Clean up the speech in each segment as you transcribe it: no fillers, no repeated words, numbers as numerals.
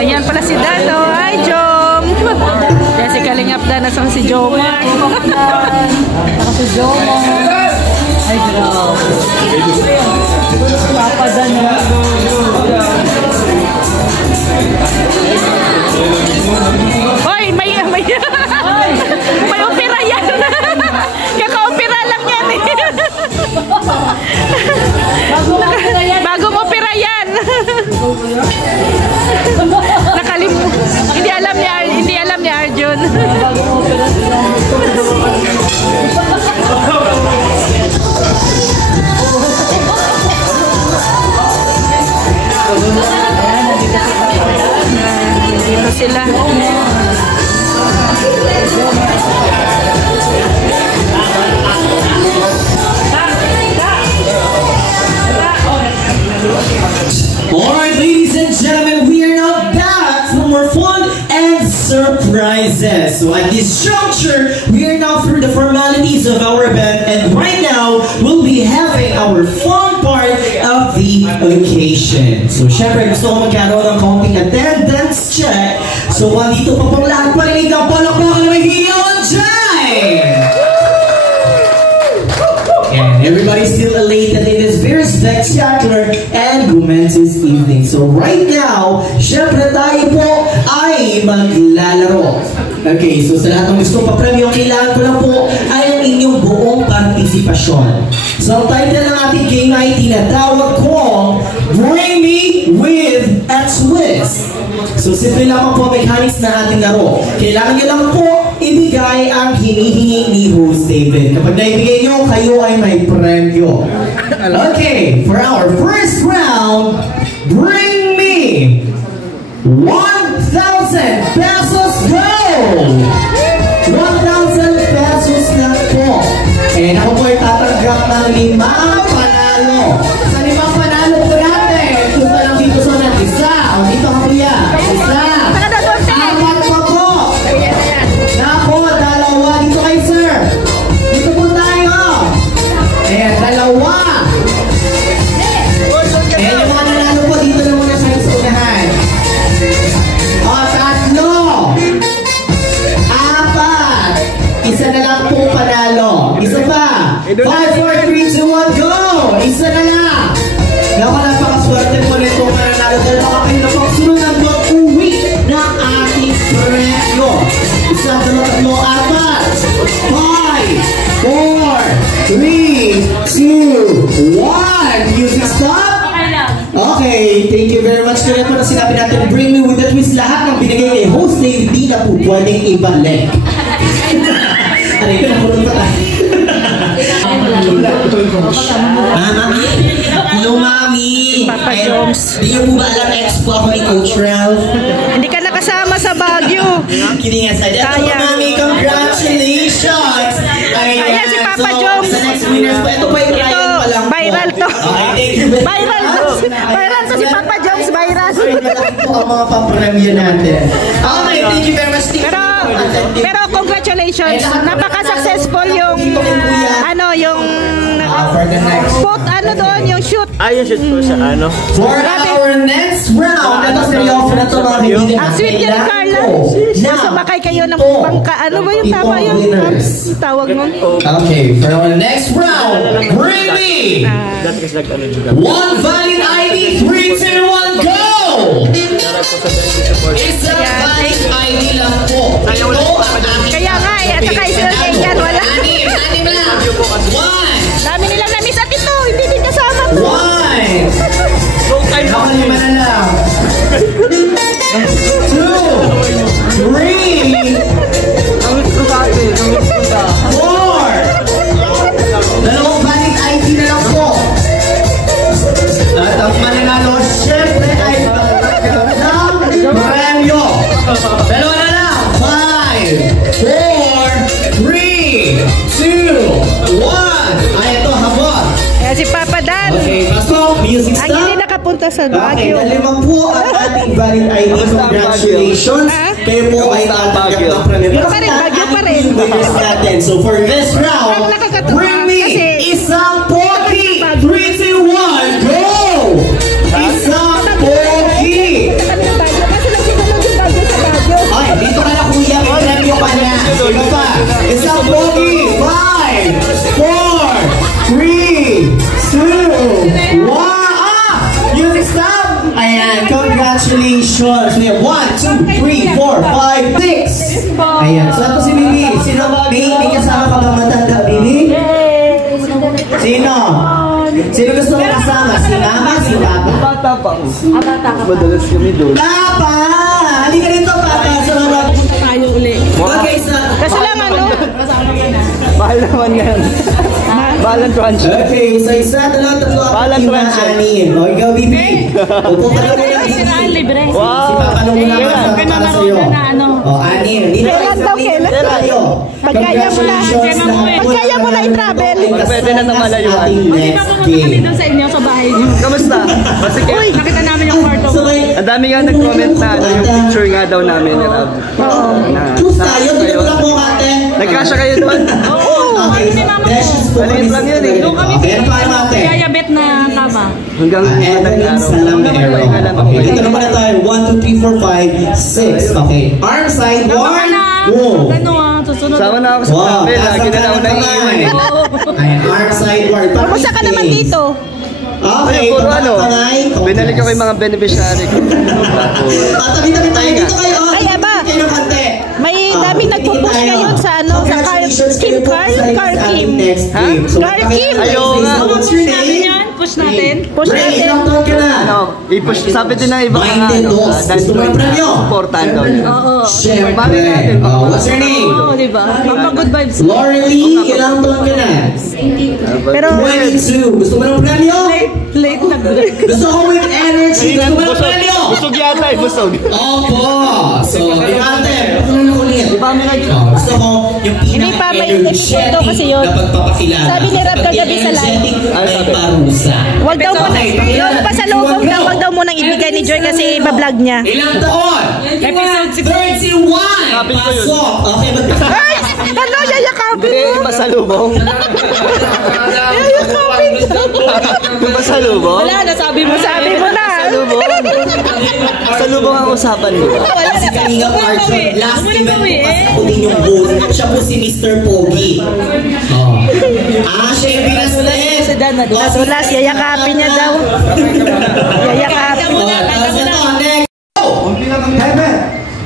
Yan pala si Dano. Hi, Jom! Yan si Kalingap Dan. Nasa si Jomar. Naka si Jomar. Ay, grabe. Papa Dan. Hoy, may opera yan. Kaka-opera lang yan eh. Bagong opera yan. Hindi alam ni Arjun. Dito sila. Alright, ladies and gentlemen, we are now back for more fun and surprises. So at this juncture, we are now through the formalities of our event, and right now, we'll be having our fun part of the occasion. So syempre, gusto ko magkaroon ng konting attendance check. So dito pa pang lahat parinig ng palakpakan na may hiyawan dyan! And everybody's still elated in this very spectacular and momentous evening. So right now, syempre tayo po ay maglalaro. Okay, so sa lahat ng gusto pa-premyo, kailangan ko lang po ay ang inyong buong partisipasyon. So ang title ng ating game ay tinatawag kong Bring Me With a Twist. So simple lamang po mechanics na ating laro. Kailangan nyo lang po ibigay ang hinihingi ni Host David. Kapag naibigay nyo, kayo ay may premyo. Okay, for our first round, bring me 1,000 pesos. Go! 1,000 pesos na po. And ako po ay tatanggap ng 5 panalo. Sa 5 panalo po natin, punta lang dito sa natin. Isa, o dito ka kuya. Isa. Apat pa po. Nako, 2. Dito kayo sir. Dito po tayo. Ayan, 2. Ayan yung mga nanalo po. Dito na muna sa unahan. O, 3. 4. Isa na lang po panalo. Isa pa. 5, 4, 3, 2, 1, go! Isa na lang. Naku, napakaswerte po nito mananalo. Dahil makakain na po sunod na mag-uwi ng ating premyo. Isa, 2, 3, 4, 5, 4, 3, 2, 1. Music stop. Okay, thank you very much. Kaya po na sinabi natin, bring me with a twist. Lahat ng binigay kay Host Dave, di na po pwedeng ibalik. Ano yun? Nakulong pa tayo. Hello, Mami. Papa Joms. Di nyo po ba alam ex po ako ni Coach Ralph? Hindi ka nakasama sa Baguio. Kidding aside. Ito po, Mami. Congratulations! Ayan si Papa Joms. Sa next winners po. Ito po yung Ryan pa lang po. Viral to. Okay, thank you. Viral to si Papa Joms. Viral. Po ang mga papremyo natin. Okay, thank you very much. Pero congratulations. Napaka-successful yung yung for the next doon, yung shoot. Yung shoot po sa For our next round, ito seryoso na ito mga kaibigan. Ang sweet niya ni Carla. Sumakay kayo ng bangka. Ano ba yung tama yun? Tawag mo? Okay, for our next round, bring me 1 valid ID, 3, 2, 1, go! Isa valid ID lang po. Ito ang aking kaya nga at saka isinagay yan, wala. Anim lang. 1. Dami nilang na-miss at ito, hindi din kasama to. 1. Ako 5 na lang. 2. 3. 4. Dalawang valid ID na lang po. At ang mananalo, syempre ay ng premyo. Dalawa na lang. 5, 4, 3, 2, 1. Ay, ito, habot. Kaya si Papa Dan. Okay, pasok. Music stop. Ang hindi nakapunta sa Okay, Baguio. nalimang po ang ating valid ID. Congratulations. Kayo po ay tatanggap ng premyo. Pa rin, Baguio pa rin. Winners natin. So for this round, bring me isang pogi. 3, 2, 1, go! Isang pogi. Congratulations! We have 1, 2, 3, 4, 5, 6! Ayan. So, ito si Bibi. Sino? May kasama ka ba matanda, Bibi? Sino? Sino gusto mo kasama? Si Mama? Si Papa? Bata pa ako. Bata ka pa. Madalas kami doon. Papa! Halika dito, Papa. So, Tayo uli. okay, so... Kasi lang ano? Mahal naman yan. Mahal ang tranche. Okay, so isa, dalawa, tatlo, Balang lima, tranche. anim. O, ikaw, Bibi. Upo ka na muna, Bibi. Libre. Si Papa nung muna para sa'yo. O, anim. Dito, isa tayo. Pagkaya mo na. Pagkaya mo na i-travel. Pwede na tumalayuan. Hindi pa pumunta kami doon sa inyo, sa bahay niyo. Kamusta? Masakit. Uy, nakita namin yung kwarto mo. Ang dami nga nag-comment na ano, yung picture nga daw namin ni Rob. Choose tayo, dito lang po, ate. Nagkasya kayo doon? Oo, Okay, ni mama ko. dashes po Maliit kami lang sa yan eh. Doon kami Okay, ano pa naman, ate? yayabet na taba. Hanggang Evelyn Salamero. Okay, dito naman na tayo. 1, 2, 3, 4, 5, 6. Okay. Arm side, Tama ka na. 1. Move. Ano susunod. Sama na ako sa Wow, travel. taas Lagi ang na ako kanan naiiwan. kamay. Ayan, arm side, word. Kamusta ka naman dito? Okay, Puro baba ano, kamay. binalik ko yung mga beneficiary ko. Tapos, Tabi-tabi tayo. Dito kayo. Ay, aba. Kayo ng kante. May dami nagpo-push ngayon sa ano, sa car Kim Car Kim. Ha? Car Kim. Ayaw nga. What's Push your natin name? yan. Push natin. Push Ray, natin. ilang taon ka na? ano, i-push. Sabi din ng iba mga Minded ano, dos. Gusto mo ng premyo? supportan daw. Oo. Siyempre. What's your name? Oo, diba? Pampa good vibes. Laurelie, ilang taon ka na? Pero 22. Gusto mo ng premyo? Late na break. Gusto ko with energy. Gusto mo ng premyo? Busog yata eh, busog. Opo. So, ate, ulit. Gusto ko yung Hindi pa, may episode daw kasi yun. na pagpapakilala. Sabi ni Rab kagabi sa live. Ano sabi? Parusa. wag daw muna. Yung pasalubong daw, wag daw munang ibigay ni Joy kasi bablog niya. Ilang taon? Episode 31. Kapit ko yun. Pasok. Okay, Ay! Ano, yayakapin Eh, mo? pasalubong. Yayakapin mo. Yung pasalubong? Wala, nasabi mo. Sabi mo na. Pasalubong. Pasalubong ang usapan nito. Wala Si Kalinga Arjun, last Muna event bawi, ko eh. ako din yung host. Siya po si Mr. Pogi. Oh. Siya yung binaslet. Nadulas, yayakapin niya daw. Yayakapin. Tapos ito, next. Heaven.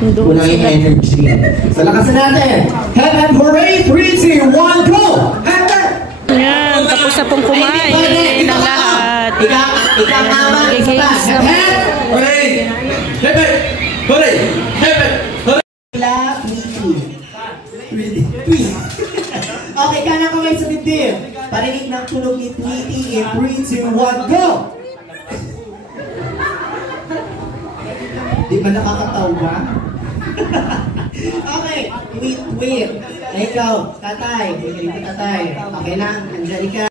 Unang yung energy. So, lakasan natin. Heaven, hooray! 3, 2, 1, go! Heaven! Yan, tapos na pong kumain ng lahat. Ikakama. Gigames na. Heaven! Hooray! Heaven! Hooray! Heaven! Hooray! Clap, Tweety. Okay, kanang kamay sa dibdib. Parinig ng tunog ni Tweety in 3, 2, 1, go! Di ba nakakatawa? Okay, tweet. Ikaw, tatay. Tatay. Okay na, Angelica.